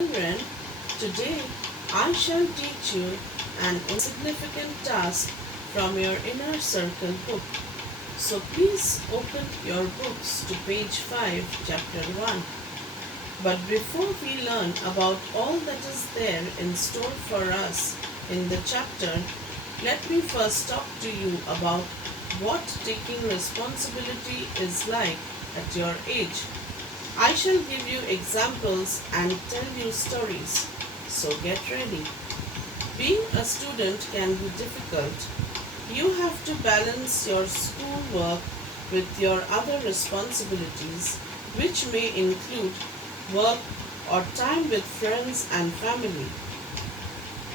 Children, today I shall teach you an insignificant task from your inner circle book. So please open your books to page 5, chapter 1. But before we learn about all that is there in store for us in the chapter, let me first talk to you about what taking responsibility is like at your age. I shall give you examples and tell you stories. So get ready. Being a student can be difficult. You have to balance your schoolwork with your other responsibilities, which may include work or time with friends and family.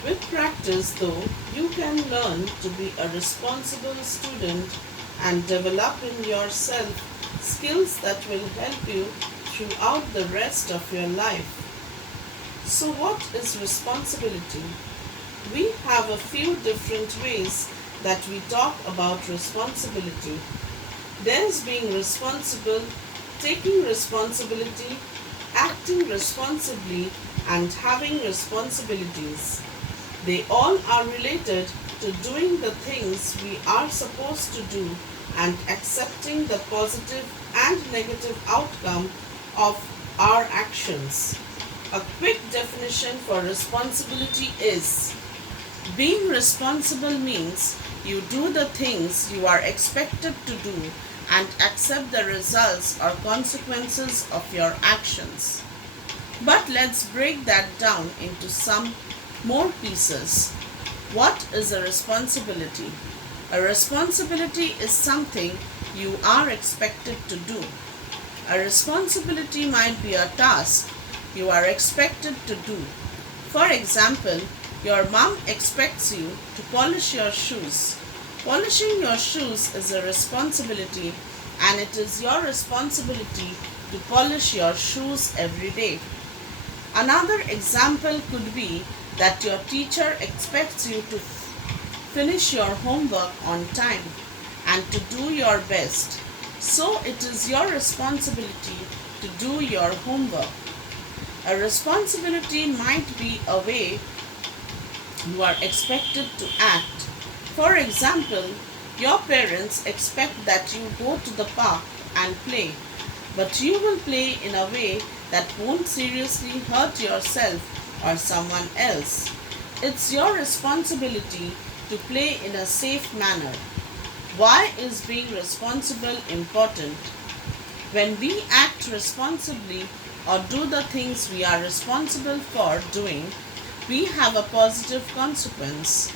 With practice, though, you can learn to be a responsible student and develop in yourself skills that will help you throughout the rest of your life. So, what is responsibility? We have a few different ways that we talk about responsibility. There's being responsible, taking responsibility, acting responsibly, and having responsibilities. They all are related to doing the things we are supposed to do and accepting the positive and negative outcome of our actions. A quick definition for responsibility is: being responsible means you do the things you are expected to do and accept the results or consequences of your actions. But let's break that down into some more pieces. What is a responsibility? A responsibility is something you are expected to do. A responsibility might be a task you are expected to do. For example, your mom expects you to polish your shoes. Polishing your shoes is a responsibility, and it is your responsibility to polish your shoes every day. Another example could be that your teacher expects you to finish your homework on time and to do your best. So it is your responsibility to do your homework. A responsibility might be a way you are expected to act. For example, your parents expect that you go to the park and play, but you will play in a way that won't seriously hurt yourself or someone else. It's your responsibility to play in a safe manner. Why is being responsible important? When we act responsibly or do the things we are responsible for doing, we have a positive consequence.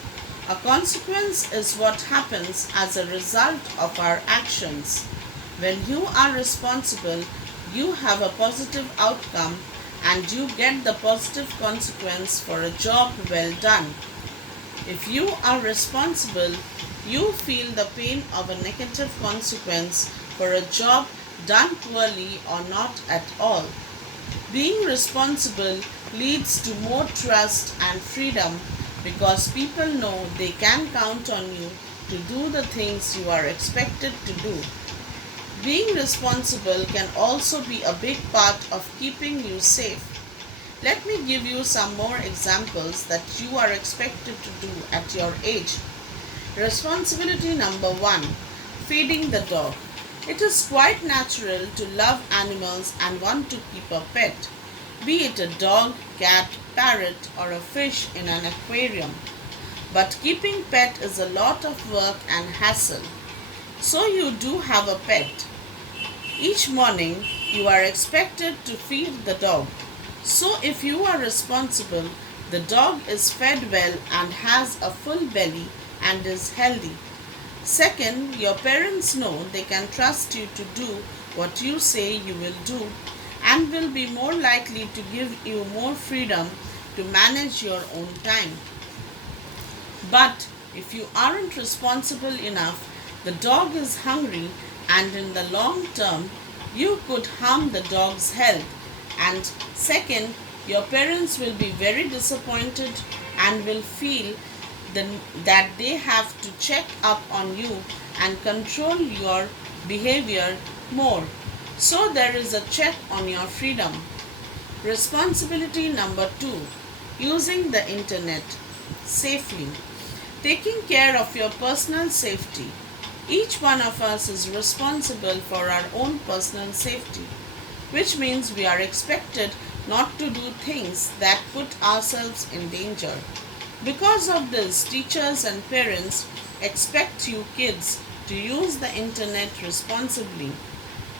A consequence is what happens as a result of our actions. When you are responsible, you have a positive outcome and you get the positive consequence for a job well done. If you are responsible, you feel the pain of a negative consequence for a job done poorly or not at all. Being responsible leads to more trust and freedom because people know they can count on you to do the things you are expected to do. Being responsible can also be a big part of keeping you safe. Let me give you some more examples that you are expected to do at your age. Responsibility number 1: feeding the dog. It is quite natural to love animals and want to keep a pet, be it a dog, cat, parrot, or a fish in an aquarium. But keeping pet is a lot of work and hassle. So you do have a pet. Each morning you are expected to feed the dog. So if you are responsible, the dog is fed well and has a full belly and is healthy. Second, your parents know they can trust you to do what you say you will do and will be more likely to give you more freedom to manage your own time. But if you aren't responsible enough, the dog is hungry and in the long term, you could harm the dog's health. And second, your parents will be very disappointed and will feel that they have to check up on you and control your behavior more. So there is a check on your freedom. Responsibility number 2: using the internet safely. Taking care of your personal safety. Each one of us is responsible for our own personal safety, which means we are expected not to do things that put ourselves in danger. Because of this, teachers and parents expect you kids to use the internet responsibly.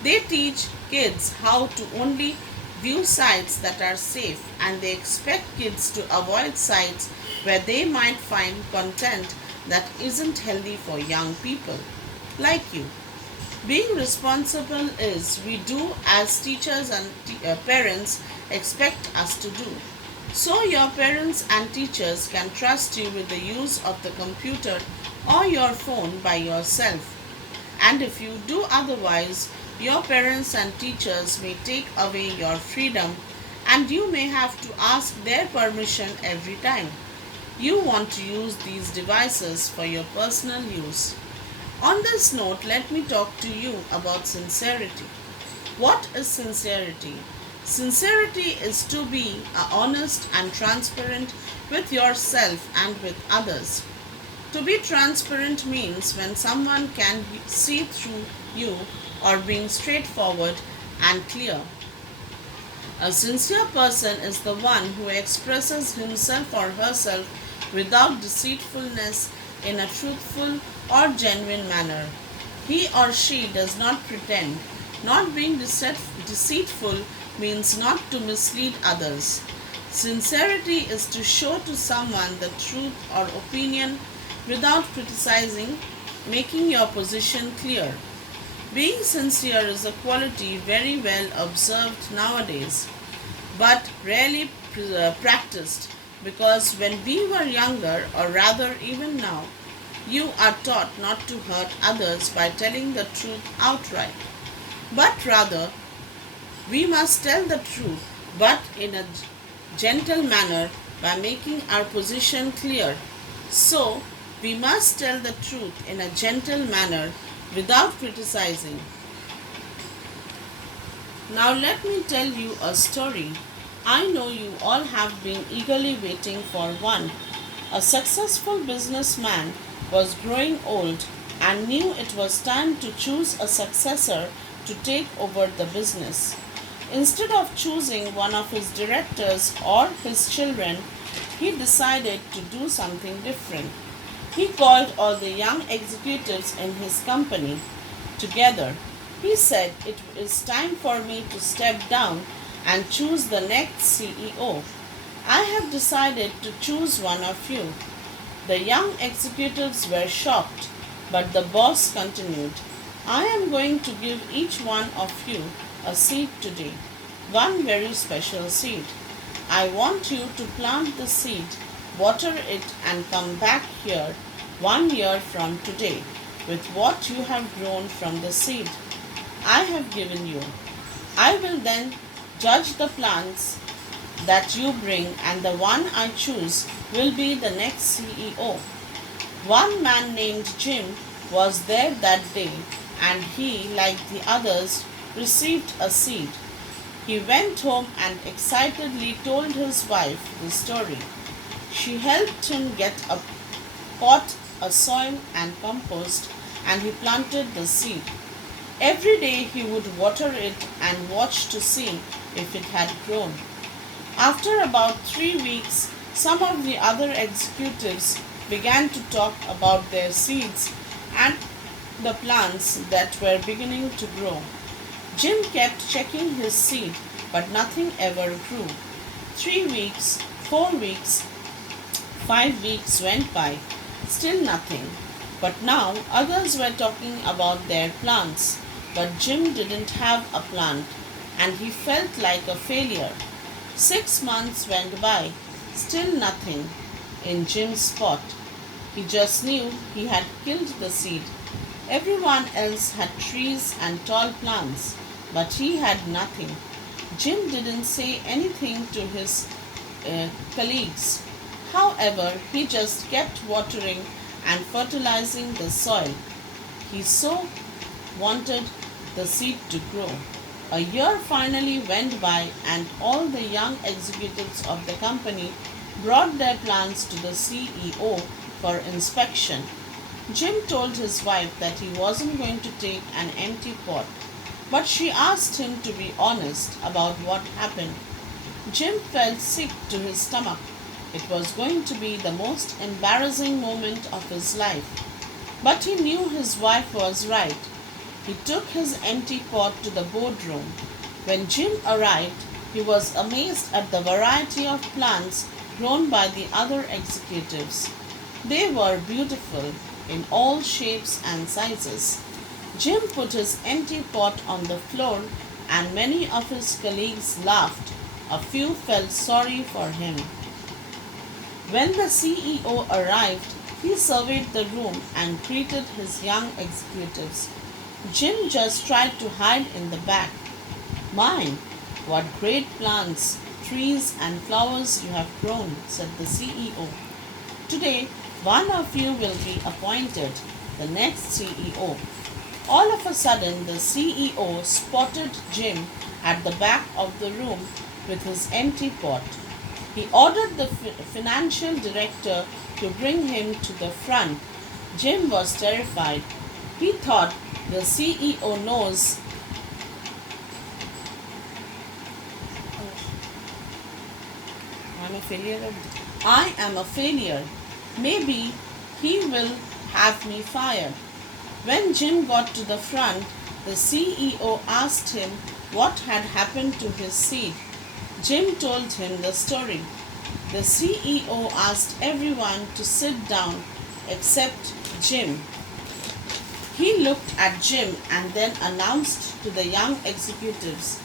They teach kids how to only view sites that are safe, and they expect kids to avoid sites where they might find content that isn't healthy for young people like you. Being responsible is we do as teachers and parents expect us to do. So your parents and teachers can trust you with the use of the computer or your phone by yourself. And if you do otherwise, your parents and teachers may take away your freedom, and you may have to ask their permission every time you want to use these devices for your personal use. On this note, let me talk to you about sincerity. What is sincerity? Sincerity is to be honest and transparent with yourself and with others. To be transparent means when someone can see through you or being straightforward and clear. A sincere person is the one who expresses himself or herself without deceitfulness in a truthful or genuine manner. He or she does not pretend. Not being deceitful means not to mislead others. Sincerity is to show to someone the truth or opinion without criticizing, making your position clear. Being sincere is a quality very well observed nowadays, but rarely practiced, because when we were younger, or rather even now, you are taught not to hurt others by telling the truth outright, but rather we must tell the truth, but in a gentle manner by making our position clear. So, we must tell the truth in a gentle manner without criticizing. Now, let me tell you a story. I know you all have been eagerly waiting for one. A successful businessman was growing old and knew it was time to choose a successor to take over the business. Instead of choosing one of his directors or his children, he decided to do something different. He called all the young executives in his company together. He said, "It is time for me to step down and choose the next CEO. I have decided to choose one of you." The young executives were shocked, but the boss continued, "I am going to give each one of you a seed today, one very special seed. I want you to plant the seed, water it, and come back here 1 year from today with what you have grown from the seed I have given you. I will then judge the plants that you bring, and the one I choose will be the next CEO." One man named Jim was there that day, and he, like the others, received a seed. He went home and excitedly told his wife the story. She helped him get a pot, a soil, and compost, and he planted the seed. Every day he would water it and watch to see if it had grown. After about 3 weeks, some of the other executives began to talk about their seeds and the plants that were beginning to grow. Jim kept checking his seed, but nothing ever grew. 3 weeks, 4 weeks, 5 weeks went by, still nothing. But now others were talking about their plants, but Jim didn't have a plant, and he felt like a failure. 6 months went by, still nothing in Jim's pot. He just knew he had killed the seed. Everyone else had trees and tall plants, but he had nothing. Jim didn't say anything to his colleagues. However, he just kept watering and fertilizing the soil. He so wanted the seed to grow. A year finally went by, and all the young executives of the company brought their plans to the CEO for inspection. Jim told his wife that he wasn't going to take an empty pot, but she asked him to be honest about what happened. Jim felt sick to his stomach. It was going to be the most embarrassing moment of his life. But he knew his wife was right. He took his empty pot to the boardroom. When Jim arrived, he was amazed at the variety of plants grown by the other executives. They were beautiful in all shapes and sizes. Jim put his empty pot on the floor, and many of his colleagues laughed. A few felt sorry for him. When the CEO arrived, he surveyed the room and greeted his young executives. Jim just tried to hide in the back. My, what great plants, trees, and flowers you have grown, said the CEO. Today, one of you will be appointed the next CEO. All of a sudden, the CEO spotted Jim at the back of the room with his empty pot. He ordered the financial director to bring him to the front. Jim was terrified. He thought the CEO knows I'm a failure. I am a failure. Maybe he will have me fired. When Jim got to the front, the CEO asked him what had happened to his seat. Jim told him the story. The CEO asked everyone to sit down except Jim. He looked at Jim and then announced to the young executives,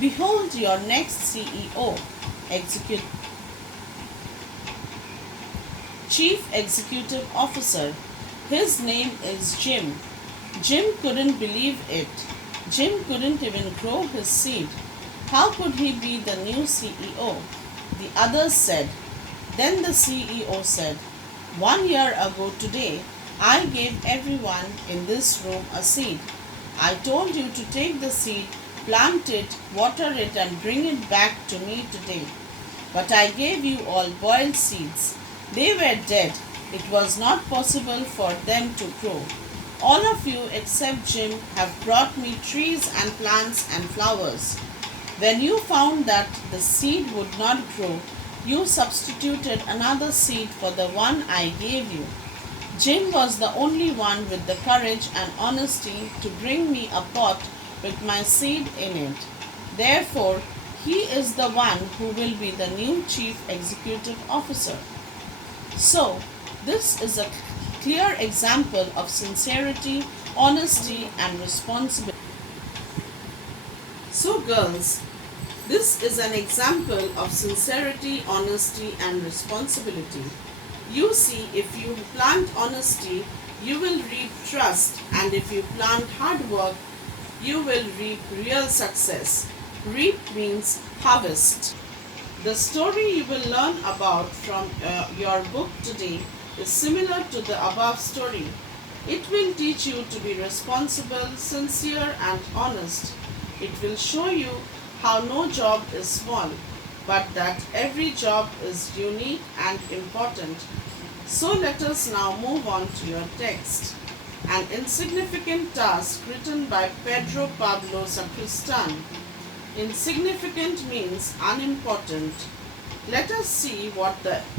"Behold your next CEO, Chief Executive Officer. His name is Jim." Jim couldn't believe it. Jim couldn't even grow his seed. How could he be the new CEO? The others said. Then the CEO said, "1 year ago today, I gave everyone in this room a seed. I told you to take the seed, plant it, water it, and bring it back to me today. But I gave you all boiled seeds. They were dead. It was not possible for them to grow. All of you except Jim have brought me trees and plants and flowers. When you found that the seed would not grow, you substituted another seed for the one I gave you. Jim was the only one with the courage and honesty to bring me a pot with my seed in it. Therefore, he is the one who will be the new Chief Executive Officer." So, this is a clear example of sincerity, honesty, and responsibility. So, girls, this is an example of sincerity, honesty, and responsibility. You see, if you plant honesty, you will reap trust, and if you plant hard work, you will reap real success. Reap means harvest. The story you will learn about from your book today is similar to the above story. It will teach you to be responsible, sincere, and honest. It will show you how no job is small, but that every job is unique and important. So let us now move on to your text. An insignificant task written by Pedro Pablo Sacristan. Insignificant means unimportant. Let us see what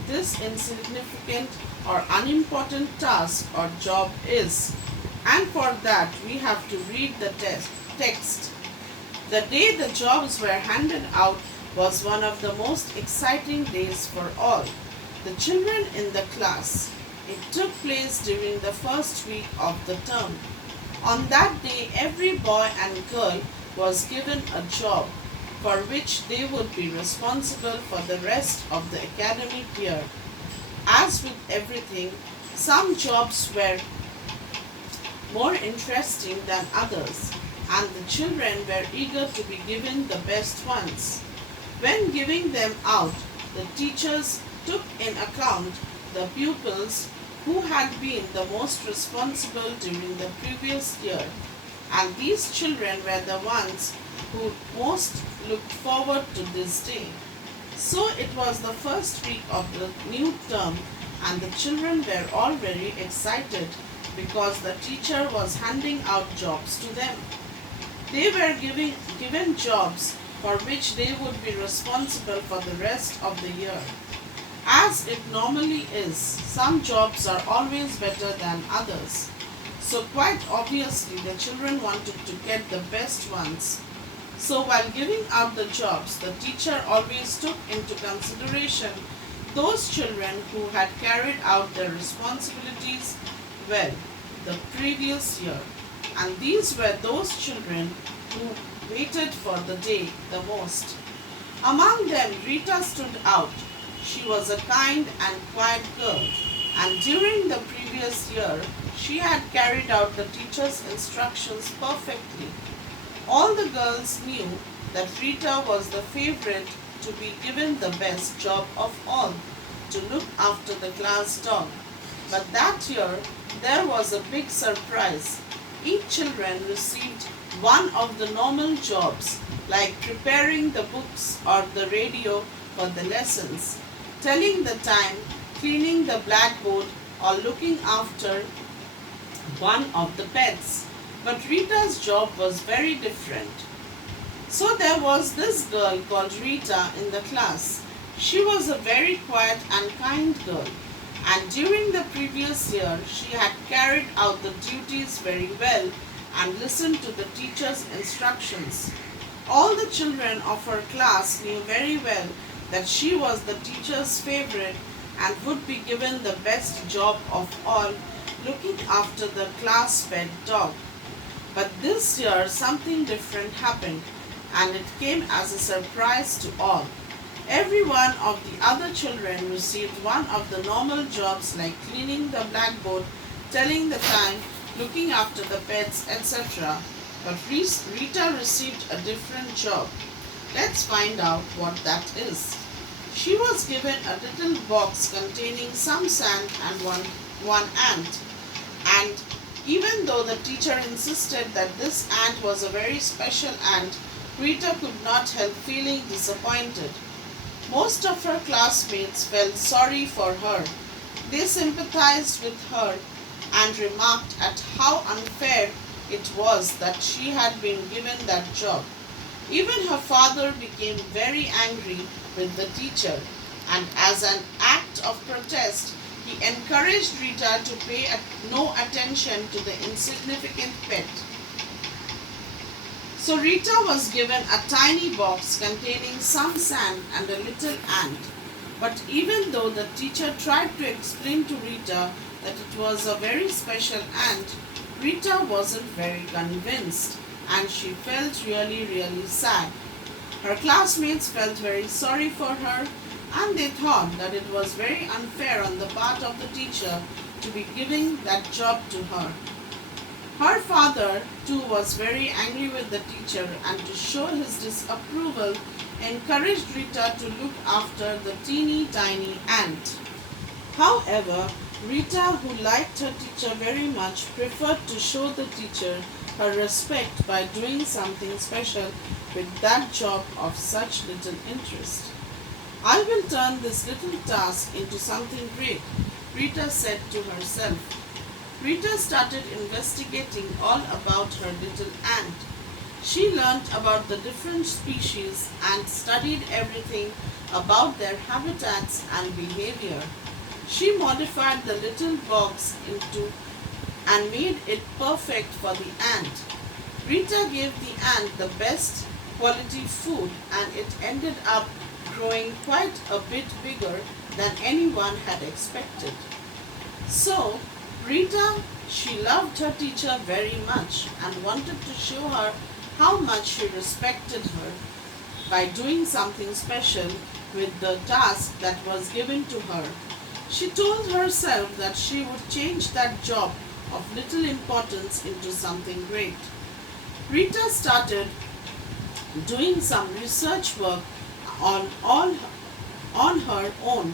this insignificant or unimportant task or job is. And for that, we have to read the text. The day the jobs were handed out was one of the most exciting days for all the children in the class. It took place during the first week of the term. On that day, every boy and girl was given a job for which they would be responsible for the rest of the academic year. As with everything, some jobs were more interesting than others, and the children were eager to be given the best ones. When giving them out, the teachers took in account the pupils who had been the most responsible during the previous year, and these children were the ones who most looked forward to this day. So it was the first week of the new term, and the children were all very excited because the teacher was handing out jobs to them. They were given jobs for which they would be responsible for the rest of the year. As it normally is, some jobs are always better than others. So, quite obviously, the children wanted to get the best ones. So, while giving out the jobs, the teacher always took into consideration those children who had carried out their responsibilities well the previous year. And these were those children who waited for the day the most. Among them, Rita stood out. She was a kind and quiet girl, and during the previous year, she had carried out the teacher's instructions perfectly. All the girls knew that Rita was the favorite to be given the best job of all, to look after the class dog. But that year, there was a big surprise. Each children received one of the normal jobs, like preparing the books or the radio for the lessons, telling the time, cleaning the blackboard, or looking after one of the pets. But Rita's job was very different. So there was this girl called Rita in the class. She was a very quiet and kind girl, and during the previous year she had carried out the duties very well and listened to the teacher's instructions. All the children of her class knew very well that she was the teacher's favorite and would be given the best job of all, looking after the class pet dog. But this year something different happened, and it came as a surprise to all. Every one of the other children received one of the normal jobs like cleaning the blackboard, telling the time, looking after the pets, etc. But Rita received a different job. Let's find out what that is. She was given a little box containing some sand and one ant. And even though the teacher insisted that this ant was a very special ant, Rita could not help feeling disappointed. Most of her classmates felt sorry for her. They sympathized with her and remarked at how unfair it was that she had been given that job. Even her father became very angry with the teacher, and as an act of protest, he encouraged Rita to pay no attention to the insignificant pet. So Rita was given a tiny box containing some sand and a little ant. But even though the teacher tried to explain to Rita that it was a very special ant, Rita wasn't very convinced, and she felt really sad. Her classmates felt very sorry for her, and they thought that it was very unfair on the part of the teacher to be giving that job to her. Her father, too, was very angry with the teacher, and to show his disapproval, encouraged Rita to look after the teeny tiny ant. However, Rita, who liked her teacher very much, preferred to show the teacher her respect by doing something special with that job of such little interest. I will turn this little task into something great, Rita said to herself. Rita started investigating all about her little ant. She learned about the different species and studied everything about their habitats and behavior. She modified the little box into and made it perfect for the ant. Rita gave the ant the best quality food, and it ended up growing quite a bit bigger than anyone had expected. So, Rita, she loved her teacher very much and wanted to show her how much she respected her by doing something special with the task that was given to her. She told herself that she would change that job of little importance into something great. Rita started doing some research work on her own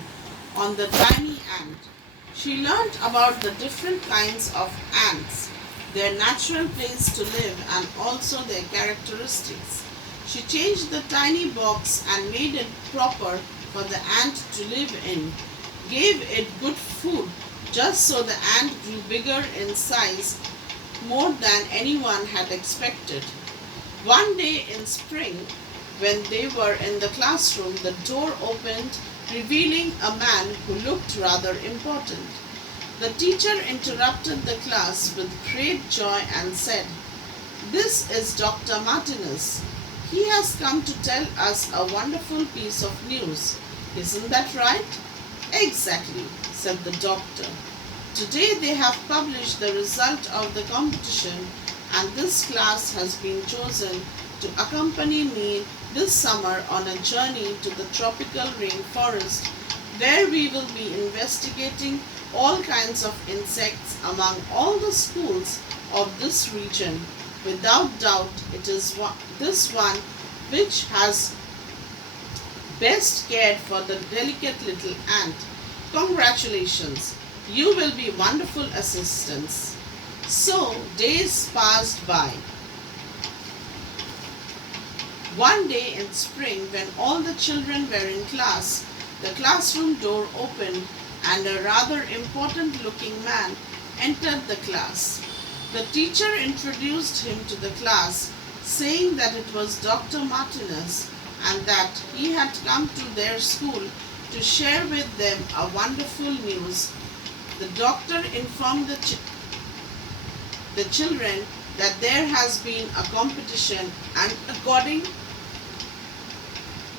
on the tiny ant. She learned about the different kinds of ants, their natural place to live, and also their characteristics. She changed the tiny box and made it proper for the ant to live in, gave it good food just so the ant grew bigger in size more than anyone had expected. One day in spring, when they were in the classroom, the door opened, revealing a man who looked rather important. The teacher interrupted the class with great joy and said, "This is Dr. Martinez. He has come to tell us a wonderful piece of news. Isn't that right?" "Exactly," said the doctor. "Today they have published the result of the competition, and this class has been chosen to accompany me this summer on a journey to the tropical rainforest where we will be investigating all kinds of insects among all the schools of this region. Without doubt, it is this one which has best cared for the delicate little ant. Congratulations! You will be wonderful assistants." So days passed by. One day in spring, when all the children were in class, the classroom door opened and a rather important looking man entered the class. The teacher introduced him to the class, saying that it was Dr. Martinez and that he had come to their school to share with them a wonderful news. The doctor informed the children that there has been a competition, and according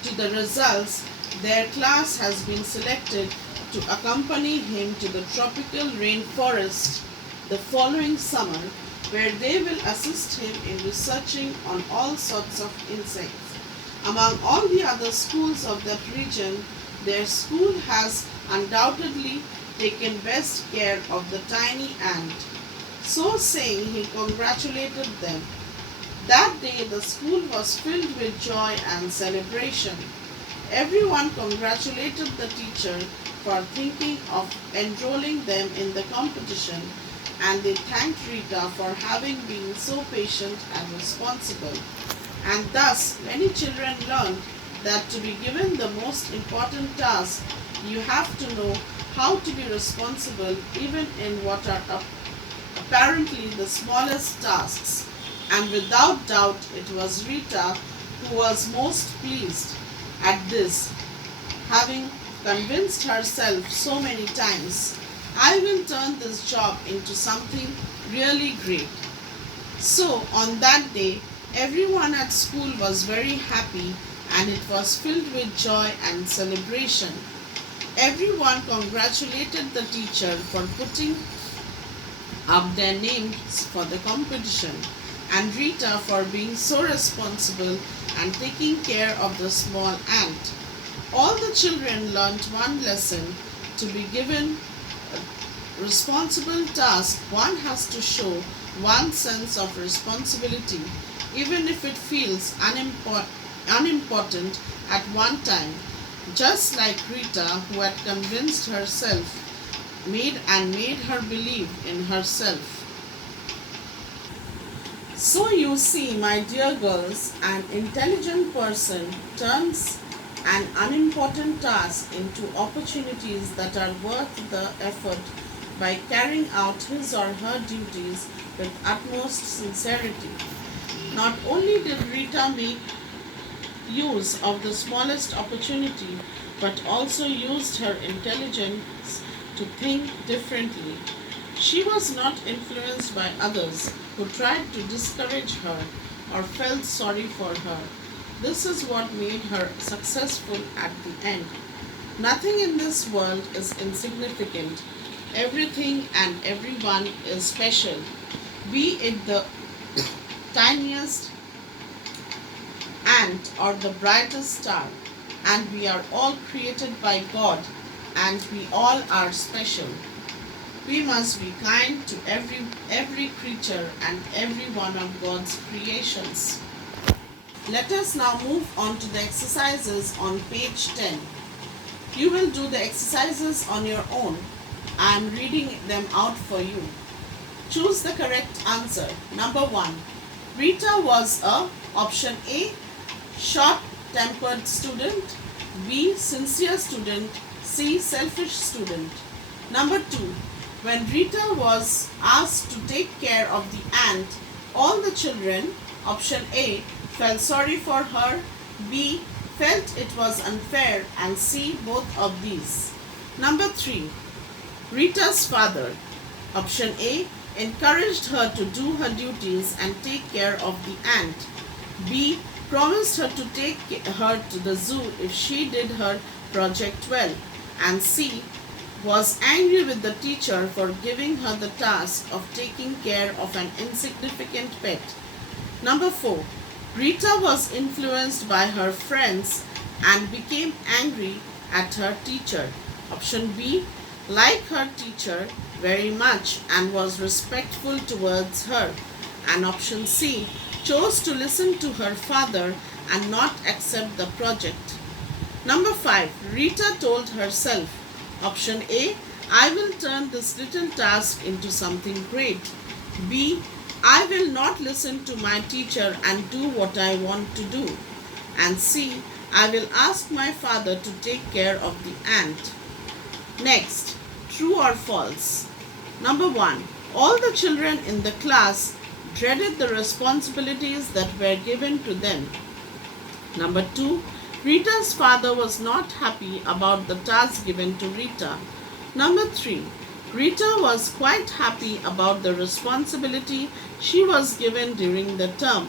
to the results, their class has been selected to accompany him to the tropical rainforest the following summer, where they will assist him in researching on all sorts of insects. Among all the other schools of that region, their school has undoubtedly taken best care of the tiny ant. So saying, he congratulated them. That day the school was filled with joy and celebration. Everyone congratulated the teacher for thinking of enrolling them in the competition, and they thanked Rita for having been so patient and responsible. And thus many children learned that to be given the most important task, you have to know how to be responsible even in what are apparently the smallest tasks. And without doubt, it was Rita who was most pleased at this, having convinced herself so many times, "I will turn this job into something really great." So on that day, everyone at school was very happy and it was filled with joy and celebration. Everyone congratulated the teacher for putting up their names for the competition, and Rita for being so responsible and taking care of the small ant. All the children learned one lesson: to be given a responsible task, one has to show one sense of responsibility, even if it feels unimportant at one time, just like Rita, who had convinced herself, made her believe in herself. So you see, my dear girls, an intelligent person turns an unimportant task into opportunities that are worth the effort by carrying out his or her duties with utmost sincerity. Not only did Rita make use of the smallest opportunity, but also used her intelligence to think differently. She was not influenced by others who tried to discourage her or felt sorry for her. This is what made her successful at the end. Nothing in this world is insignificant. Everything and everyone is special, be it the tiniest ant or the brightest star. And we are all created by God, and we all are special. We must be kind to every creature and every one of God's creations. Let us now move on to the exercises on page 10. You will do the exercises on your own. I am reading them out for you. Choose the correct answer. Number 1. Rita was a option A, short-tempered student, B. sincere student, C. selfish student. Number 2. When Rita was asked to take care of the ant, all the children, option A, felt sorry for her, B, felt it was unfair, and C, both of these. Number 3. Rita's father, option A, encouraged her to do her duties and take care of the ant. B, promised her to take her to the zoo if she did her project well. And C, was angry with the teacher for giving her the task of taking care of an insignificant pet. Number 4. Rita was influenced by her friends and became angry at her teacher. Option B, like her teacher very much and was respectful towards her. And option C, chose to listen to her father and not accept the project. Number 5. Rita told herself, option A, I will turn this little task into something great. B, I will not listen to my teacher and do what I want to do. And C, I will ask my father to take care of the ant. Next, true or false? Number 1. All the children in the class dreaded the responsibilities that were given to them. Number 2. Rita's father was not happy about the task given to Rita. Number 3. Rita was quite happy about the responsibility she was given during the term.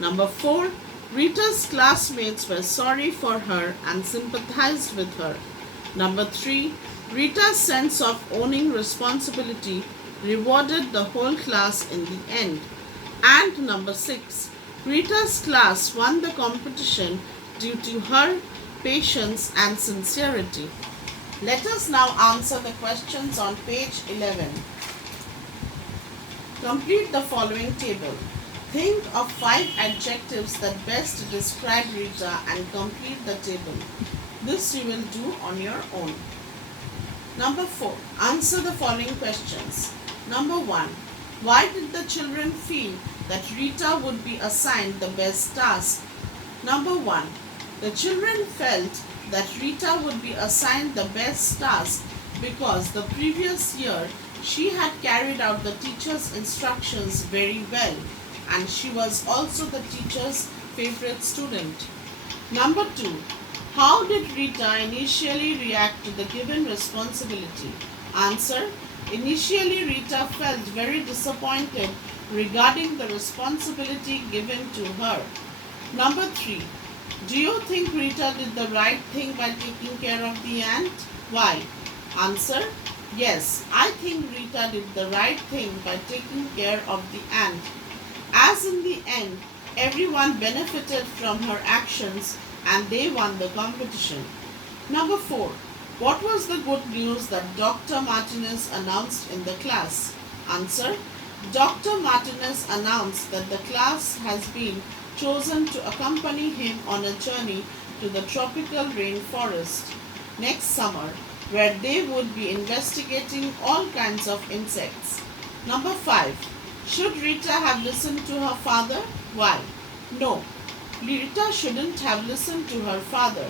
Number 4. Rita's classmates were sorry for her and sympathized with her. Number 3. Rita's sense of owning responsibility rewarded the whole class in the end. And number 6. Rita's class won the competition due to her patience and sincerity. Let us now answer the questions on page 11. Complete the following table. Think of 5 adjectives that best describe Rita and complete the table. This you will do on your own. Number 4. Answer the following questions. Number 1. Why did the children feel that Rita would be assigned the best task? Number 1. The children felt that Rita would be assigned the best task because the previous year she had carried out the teacher's instructions very well and she was also the teacher's favorite student. Number 2. How did Rita initially react to the given responsibility? Answer. Initially, Rita felt very disappointed regarding the responsibility given to her. Number 3. Do you think Rita did the right thing by taking care of the ant? Why? Answer. Yes, I think Rita did the right thing by taking care of the ant. As in the end, everyone benefited from her actions and they won the competition. Number 4. What was the good news that Dr. Martinez announced in the class? Answer. Dr. Martinez announced that the class has been chosen to accompany him on a journey to the tropical rainforest next summer, where they would be investigating all kinds of insects. Number 5. Should Rita have listened to her father? Why? No. Rita shouldn't have listened to her father.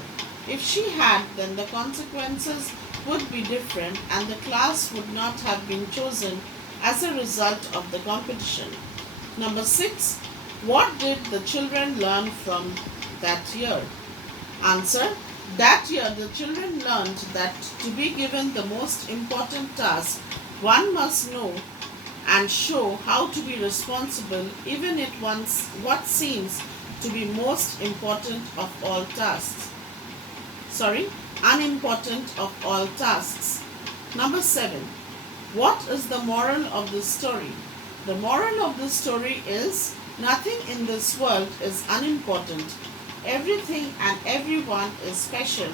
If she had, then the consequences would be different and the class would not have been chosen as a result of the competition. Number 6. What did the children learn from that year? Answer. That year the children learned that to be given the most important task, one must know and show how to be responsible even if what seems to be most important of all tasks. Unimportant of all tasks. Number 7. What is the moral of this story? The moral of this story is nothing in this world is unimportant. Everything and everyone is special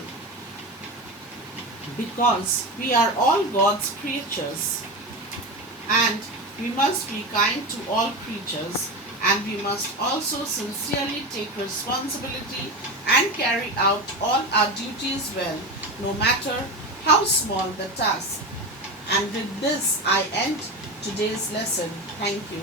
because we are all God's creatures and we must be kind to all creatures and we must also sincerely take responsibility and carry out all our duties well, no matter how small the task. And with this, I end today's lesson. Thank you.